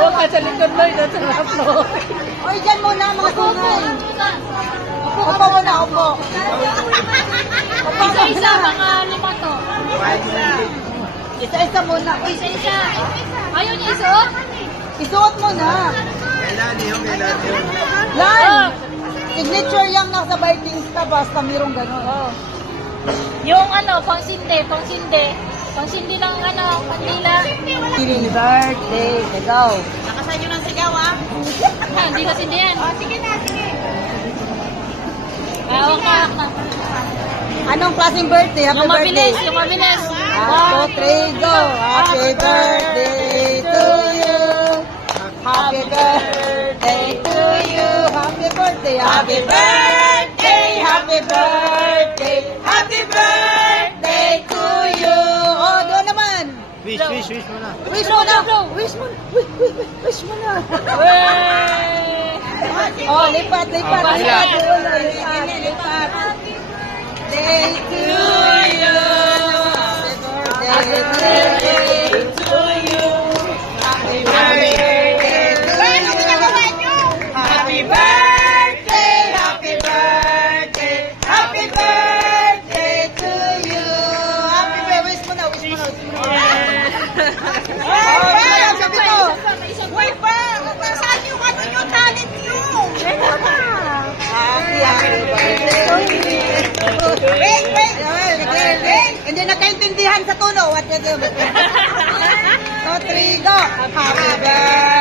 Oo, sa likod mo, ito sa upload. Oy, dyan muna mga sungay. Upo muna, upo. Isa-isa, mga 5 to. Isa-isa muna. Isa-isa. Ayaw niya isuot? Isuot mo na. Lan! Signature yung nasa Baitista, basta mayroong gano'n. Yung pangsindi ng kandila. Happy birthday, sigaw. Nakasan nyo ng sigaw, ah? Hindi kasi hindi yan. Sige na, sige. Hawak na. Anong klaseng birthday? Happy Yung birthday. mabilis, yung mabilis. 1, 2, 3, go! Happy birthday to you. Happy birthday to you. Happy birthday. Happy birthday. Happy birthday. Happy birthday to you. Oh, doon naman. Wish mo na. Wish mo na. Wish mo na. Wish mo na. Oh, lipat. Lipat. Day to you. Happy birthday to you. Happy birthday to you. Happy birthday. Happy birthday. Happy birthday to you. Happy birthday. Wish mo na. Oh, sabi ko. Wait pa! Saan yung talent nyo? Happy birthday to you. Wait! Hindi nakaintindihan sa tuno. What you do? So, 3, go. Happy birthday.